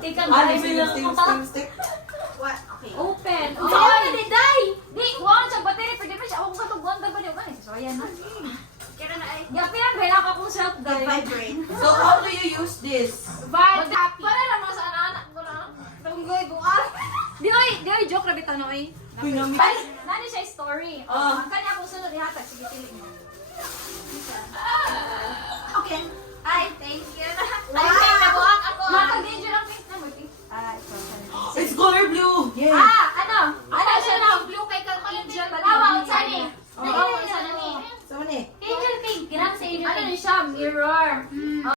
Tika Ah, guys. stick. What? Okay. Open. Oh, Oy! di day! Di, wala siya battery. Pwede pa siya. Ako ka itong buwan ba niyo ka? So, ayan na. Kaya na ay. Yapian, kaya ako kong self guys. Vibrate. So, how do you use this? But, Happy. para naman sa anak ko na. Tunggoy, bukas. Di oy, joke rabbit ano oy. Uy, nami. Nani siya story. Ah. Ang kanya akong sunod ihatag. Sige, tilig mo. Okay. Ay, thank